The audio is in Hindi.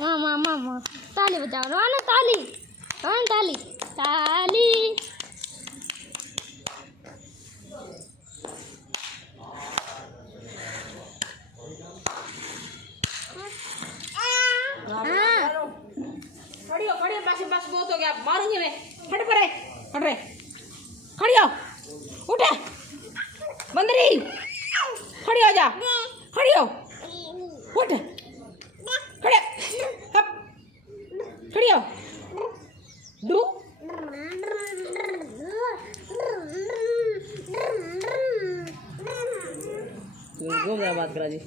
मामा ताली बजाओ रोना ताली ताली ताली खड़ी हो बस बस बहुत हो गया मारूंगी मैं हट परे हट रे खड़ी हो उठे बंदरी खड़ी हो जा खड़ी हो उठ खड़े हप खड़ी हो डू घूम बात करा जी।